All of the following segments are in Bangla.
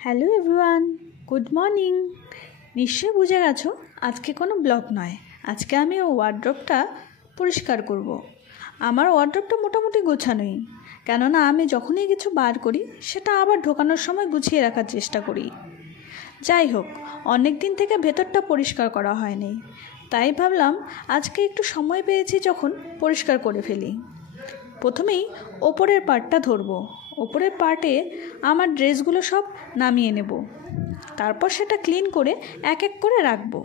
Hello everyone, good morning. নিশ্চয়ই বুঝে গেছো আজকে কোনো ব্লগ নয়। আজকে আমি ওয়ার্ড্রপটা পরিষ্কার করব। আমার ওয়ার্ড্রপটা মোটামুটি গোছানোই, কেননা আমি যখনই কিছু বার করি সেটা আবার ঢোকানোর সময় গুছিয়ে রাখার চেষ্টা করি। যাই হোক, অনেক দিন থেকে ভেতরটা পরিষ্কার করা হয়নি, তাই ভাবলাম আজকে একটু সময় পেয়েছি যখন পরিষ্কার করে ফেলি। প্রথমেই ওপরের পার্টটা ধরবো। ওপরের পার্টে আমার ড্রেসগুলো সব নামিয়ে নেব, তারপর সেটা ক্লিন করে এক এক করে রাখবো।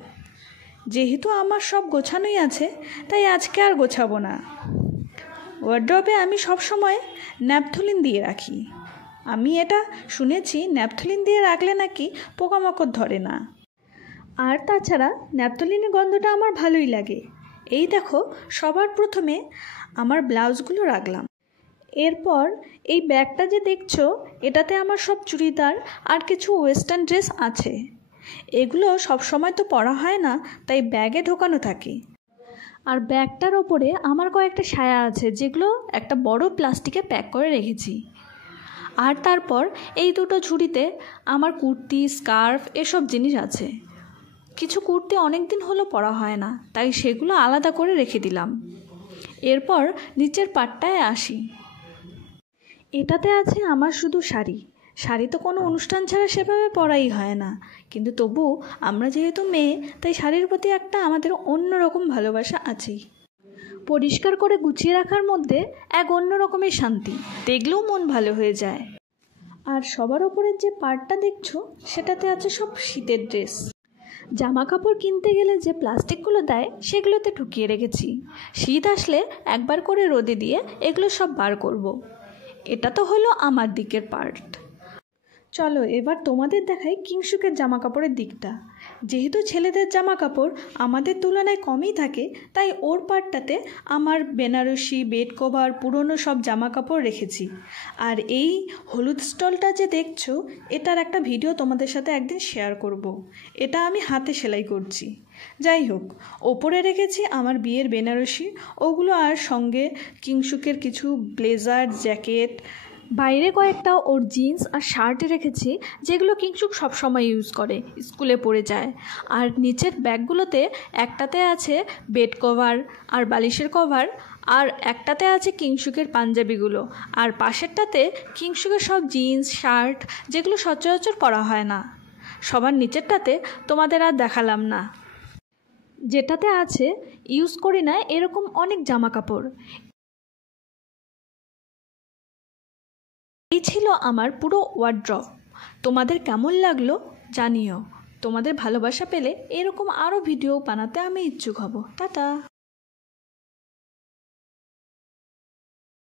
যেহেতু আমার সব গোছানোই আছে, তাই আজকে আর গোছাবো না। ওয়ার্ড্রপে আমি সব সময় ন্যাপথলিন দিয়ে রাখি। আমি এটা শুনেছি ন্যাপথলিন দিয়ে রাখলে নাকি পোকামাকড় ধরে না। আর তাছাড়া ন্যাপথলিনের গন্ধটা আমার ভালোই লাগে। এই দেখো, সবার প্রথমে আমার ব্লাউজগুলো রাখলাম। এরপর এই ব্যাগটা যে দেখছো, এটাতে আমার সব চুড়িদার আর কিছু ওয়েস্টার্ন ড্রেস আছে। এগুলো সব সময় তো পরা হয় না, তাই ব্যাগে ঢোকানো থাকে। আর ব্যাগটার ওপরে আমার কয়েকটা সায়া আছে, যেগুলো একটা বড় প্লাস্টিকে প্যাক করে রেখেছি। আর তারপর এই দুটো ঝুড়িতে আমার কুর্তি, স্কার্ফ এসব জিনিস আছে। কিছু কুর্তি অনেক দিন হলো পরা হয় না, তাই সেগুলো আলাদা করে রেখে দিলাম। এরপর নিচের পাটটায় আসি। এটাতে আছে আমার শুধু শাড়ি। শাড়ি তো কোনো অনুষ্ঠান ছাড়া সেভাবে পরাই হয় না, কিন্তু তবু আমরা যেহেতু মেয়ে, তাই শাড়ির প্রতি একটা আমাদের অন্যরকম ভালোবাসা আছেই। পরিষ্কার করে গুছিয়ে রাখার মধ্যে এক অন্য রকমের শান্তি, দেখলেও মন ভালো হয়ে যায়। আর সবার ওপরের যে পার্টটা দেখছো, সেটাতে আছে সব শীতের ড্রেস। জামা কাপড় কিনতে গেলে যে প্লাস্টিকগুলো দেয়, সেগুলোতে ঢুকিয়ে রেখেছি। শীত আসলে একবার করে রোদে দিয়ে এগুলো সব বার করব। এটা তো হলো আমার দিকের পার্ট। চলো এবার তোমাদের দেখাই কিংশুকের জামা কাপড়ের দিকটা। যেহেতু ছেলেদের জামা কাপড় আমাদের তুলনায় কমই থাকে, তাই ওর পার্টটাতে আমার বেনারসি, বেড কভার, পুরনো সব জামা কাপড় রেখেছি। আর এই হলুদ স্টলটা যে দেখছো, এটার একটা ভিডিও তোমাদের সাথে একদিন শেয়ার করব। এটা আমি হাতে সেলাই করছি। যাই হোক, ওপরে রেখেছি আমার বিয়ের বেনারসি, ওগুলো, আর সঙ্গে কিংশুকের কিছু ব্লেজার, জ্যাকেট। বাইরে কয়েকটা ওর জিন্স আর শার্টে রেখেছি, যেগুলো কিংশুক সবসময় ইউজ করে, স্কুলে পরে যায়। আর নিচের ব্যাগগুলোতে একটাতে আছে বেড কভার আর বালিশের কভার, আর একটাতে আছে কিংশুকের পাঞ্জাবিগুলো, আর পাশেরটাতে কিংশুকের সব জিন্স, শার্ট, যেগুলো সচরাচর পরা হয় না। সবার নিচেরটাতে তোমাদের আর দেখালাম না। যেটাতে আছে ইউজ করি না এরকম অনেক জামা কাপড়। এই ছিল আমার পুরো ওয়ার্ড্রপ। তোমাদের কেমন লাগলো জানিও। তোমাদের ভালোবাসা পেলে এরকম আরও ভিডিও বানাতে আমি ইচ্ছুক হব। টাটা।